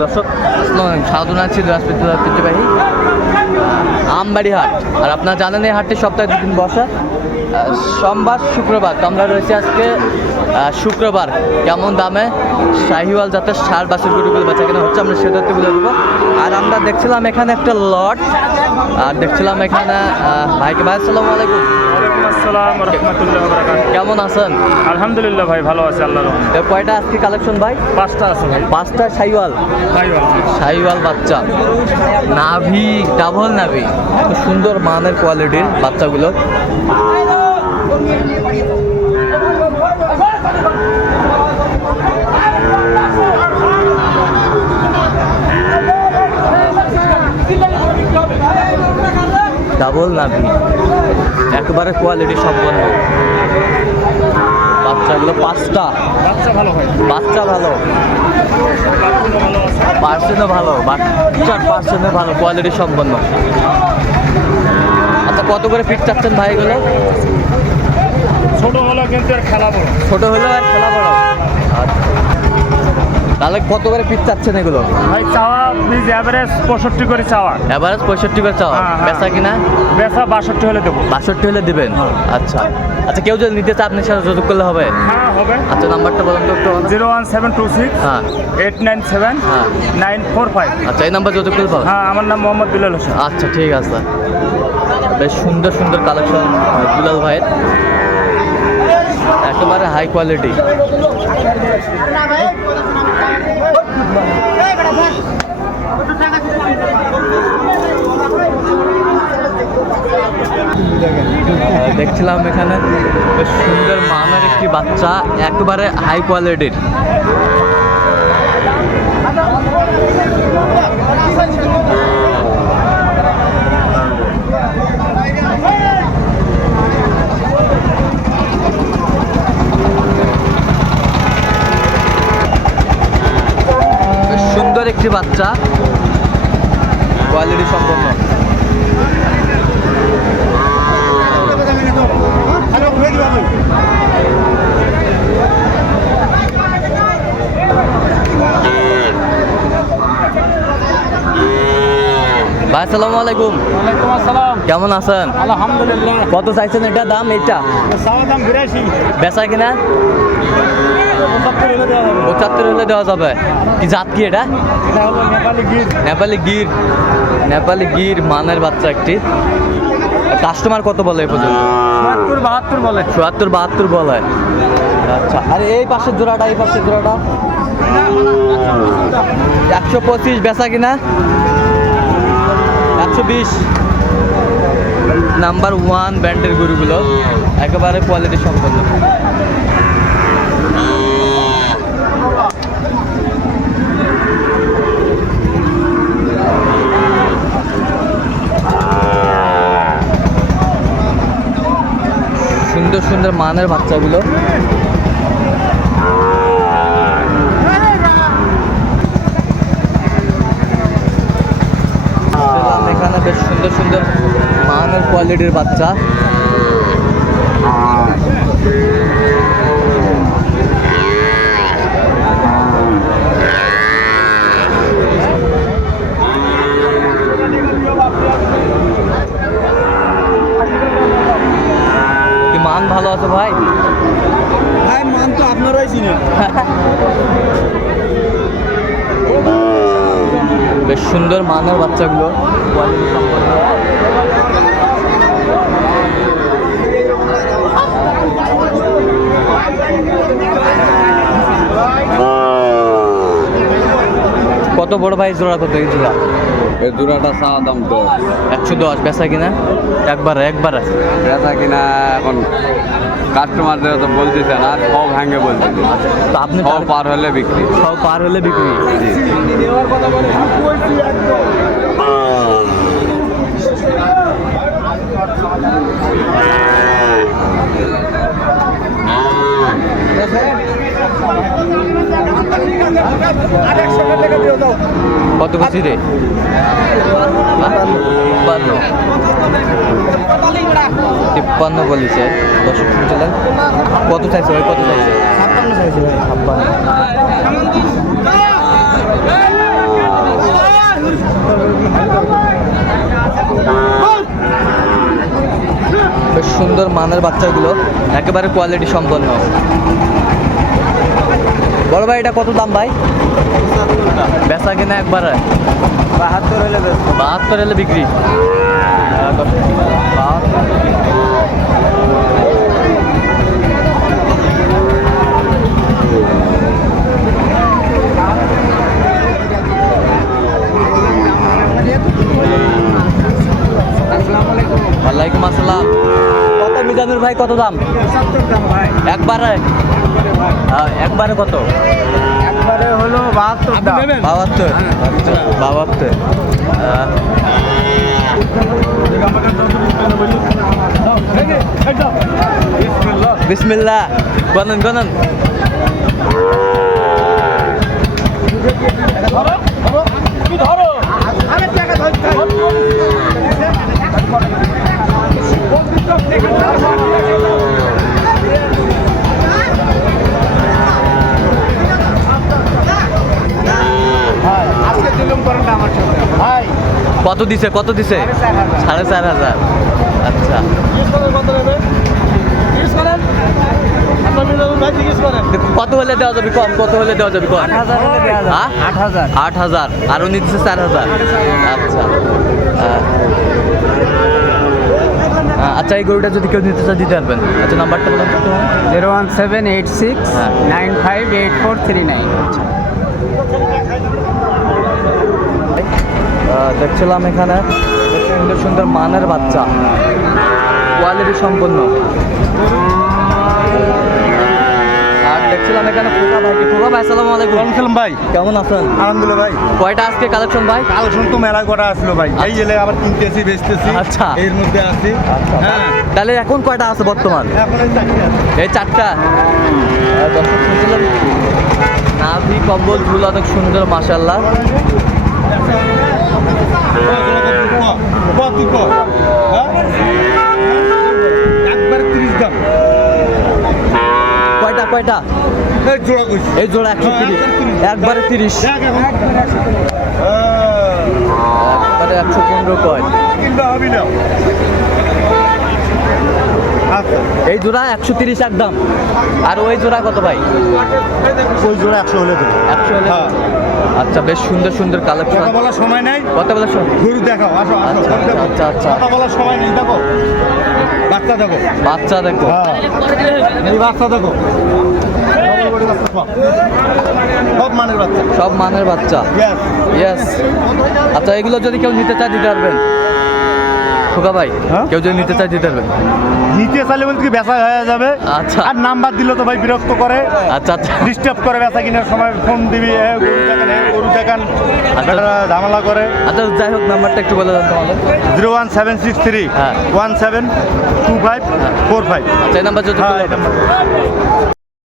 দর্শক সাধনা আছি রাজপিত ঐতিহ্যবাহী আমবাড়ি হাট আর আপনারা জানেন এই হাটটি সপ্তাহে দুদিন বসা। সোমবার শুক্রবার। তো আমরা রয়েছে আজকে শুক্রবার। কেমন দামে শাহিওয়াল জাতের সার বাসের গরুগুলো বেচা কেনা হচ্ছে আমরা সেটা তুলে দেবো আর আমরা দেখছিলাম এখানে একটা লট আর দেখছিলাম এখানে ভাইকে। ভাই আসসালামু আলাইকুম। আসসালাম রহমতুল্লাহ কেমন আছেন? আলহামদুলিল্লাহ ভাই ভালো আছে আল্লাহ কয়টা আজকে কালেকশন ভাই? পাঁচটা আছে ভাই। পাঁচটা শাহিওয়াল। ভাই শাহিওয়াল বাচ্চা। নাভি ডাবল নাভি। সুন্দর মানের কোয়ালিটির বাচ্চাগুলো। ডাবল নাভি একবারে কোয়ালিটি সম্পন্ন। বাচ্চাগুলো পাঁচটা। বাচ্চা ভালো বাচ্চা ভালো। পার্সেন্টও ভালো। বাচ্চার পার্সেন্টও ভালো কোয়ালিটি সম্পন্ন। আচ্ছা কত করে ফিট চাচ্ছেন ভাই এগুলো? ছোট হলো কিন্তু আর খেলা বড়। ছোট হলেও আর খেলা বড়। আচ্ছা। তাহলে কত করে ফিট চাচ্ছেন এগুলো? ভাই চাওয়া বীজ অ্যাভারেজ পঁয়ষট্টি করে চাওয়া। এভারেজ পঁয়ষট্টি করে চাওয়া? হ্যাঁ, হ্যাঁ। বেচা কিনা? বেচা বাষট্টি হলে দেবো। বাষট্টি হলে দিবেন? আচ্ছা। আচ্ছা কেউ যদি নিতে চায় আপনার সাথে যোগাযোগ করলে হবে? হ্যাঁ হবে। আচ্ছা নাম্বারটা বলুন তো একটু zero one seven two six হ্যাঁ। এইট নাইন সেভেন হ্যাঁ। Nine four five. আচ্ছা এই নাম্বার যোগাযোগ করলে হ্যাঁ আমার নাম মোহাম্মদ বিলাল হোসেন। আচ্ছা ঠিক আছে। বেশ সুন্দর সুন্দর কালেকশন দুলাল ভাইয়ের। একেবারে হাই কোয়ালিটি দেখছিলাম এখানে বেশ সুন্দর মানের একটি বাচ্চা একেবারে হাই কোয়ালিটির বেশ সুন্দর একটি বাচ্চা। কোয়ালিটি সম্পন্ন। ভাই আসসালামু আলাইকুম। ওয়ালাইকুম আসসালাম। কেমন আছেন? আলহামদুলিল্লাহ। কত চাইছেন এটা দাম এটা দাম বিরাশি। বেচা কিনা? পঁচাত্তর হলে দেওয়া যাবে। কি জাত কি এটা? নেপালি গির। নেপালি গির। নেপালি গির মানের বাচ্চা একটি। কাস্টমার কত বলে এ পর্যন্ত? চুয়াত্তর বাহাত্তর বলে। চুয়াত্তর বাহাত্তর বলে। আচ্ছা আর এই পাশের জোড়াটা এই পাশের জোড়াটা? একশো পঁচিশ বেচা কিনা? একশো বিশ। নাম্বার ওয়ান ব্র্যান্ডের গরুগুলো। একেবারে কোয়ালিটি সম্পন্ন। সুন্দর সুন্দর মানের বাচ্চাগুলো। এখানে বেশ সুন্দর সুন্দর মানের কোয়ালিটির বাচ্চা কি মান ভালো আছে ভাই ভাই মান তো আপনারাই চিনেন বেশ সুন্দর মানের বাচ্চাগুলো। কোয়ালিটি সম্পন্ন কত বড় ভাই জোড়া কত? জোড়া। এই দুটাটা চা দাম তো। একশো দশ বেচা কিনা? একবার একবার। বেচা কিনা এখন কাস্টমারদের তো বলতেছে না সব ভাঙে বলতেছে। তো আপনি সব পার হলে বিক্রি। সব পার হলে বিক্রি। জি। কত রে তিপ্পান্ন তিপ্পান্ন বলিছে দশ কত চাইছে ভাই? কত চাইছে? ছাপ্পান্ন চাইছে ভাই। ছাপ্পান্ন। সুন্দর মানের বাচ্চাগুলো। একেবারে কোয়ালিটি সম্পন্ন। বড় ভাই এটা কত দাম ভাই? বেচা কিনা একবারে। বাহাত্তর হলে বাহাত্তর হলে বিক্রি। বাহাত্তর ভাই কত দাম একবারে হ্যাঁ, একবারে কত একবারে হলো বাহাত্তর বাহাত্তর আচ্ছা বাহাত্তর গনন গনন দিলুম করেন আমার সাথে ভাই। কত দিছে? কত দিছে? সাড়ে চার হাজার। আচ্ছা। কত হলে দেওয়া যাবে? কম। কত হলে দেওয়া যাবে? কম। আট হাজার হলে দেওয়া যাবে। আট? হাজার। আট হাজার। আর উনি দিচ্ছে চার হাজার। আচ্ছা। আচ্ছা এই গরুটা যদি কেউ নিতে চায় দিতে পারবেন। আচ্ছা নাম্বারটা বলুন। Zero one seven eight six হ্যাঁ। Nine five eight four three nine. দেখছিলাম এখানে সুন্দর সুন্দর মানের বাচ্চা। কোয়ালিটি সম্পন্ন। আর দেখছিলাম এখানে ভাই। কি ফুকা ভাই? আসসালামু আলাইকুম। সালাম ভাই? কেমন আছেন? আলহামদুলিল্লাহ ভাই। কয়টা আজকে কালেকশন ভাই? কালেকশন তো মেলা আসলো ভাই। এই এলে আবার কিনতেছি বেচতেছি। আচ্ছা। এর মধ্যে আছি। হ্যাঁ। তাহলে এখন কয়টা আছে বর্তমান? এখন এই চারটে নাভি কম্বল ঝুল অনেক সুন্দর মাসাল্লাহ ক, তুই ক। একবারে 30 দাম। কয়টা কয়টা এই জোড়া কইছি। এই জোড়া একশো তিরিশ একবারে তিরিশ একবারে একশো পনেরো কয় কিনতে হবি না। এই জোড়া একশো তিরিশ একদম আর ওই জোড়া কত ভাই ওই জোড়া একশো হলে একশো হলে হ্যাঁ। আচ্ছা বেশ সুন্দর সুন্দর কালেকশন কথা বলার সময় নাই। কথা বলার সময় গরু দেখাও আসো আসো। আচ্ছা, দেখো। আচ্ছা, আচ্ছা। কথা বলার সময় নেই দেখো। বাচ্চা দেখো। বাচ্চা দেখো। হ্যাঁ। এই বাচ্চা দেখো। সব। সব মানের বাচ্চা। সব মানের বাচ্চা। ইয়েস ইয়েস আচ্ছা এগুলো যদি কেউ নিতে চায় দিতে পারবেন। খোকা ভাই হ্যাঁ? কেউ যদি নিতে চায় দিতে পারবেন। নিতে চাইলে বলতে কি বেচা হয়ে যাবে। আচ্ছা। আর নাম্বার দিলে তো ভাই বিরক্ত করে। আচ্ছা আচ্ছা। ডিস্টার্ব করে বেচা কেনার সময় ফোন দিবি গরু দেখান দেখান। ঝামেলা করে। আচ্ছা যাই হোক নাম্বারটা একটু বলে দেন তোমাদের zero one seven six three হ্যাঁ। One seven two five four five. আচ্ছা এই নাম্বার যদি হ্যাঁ।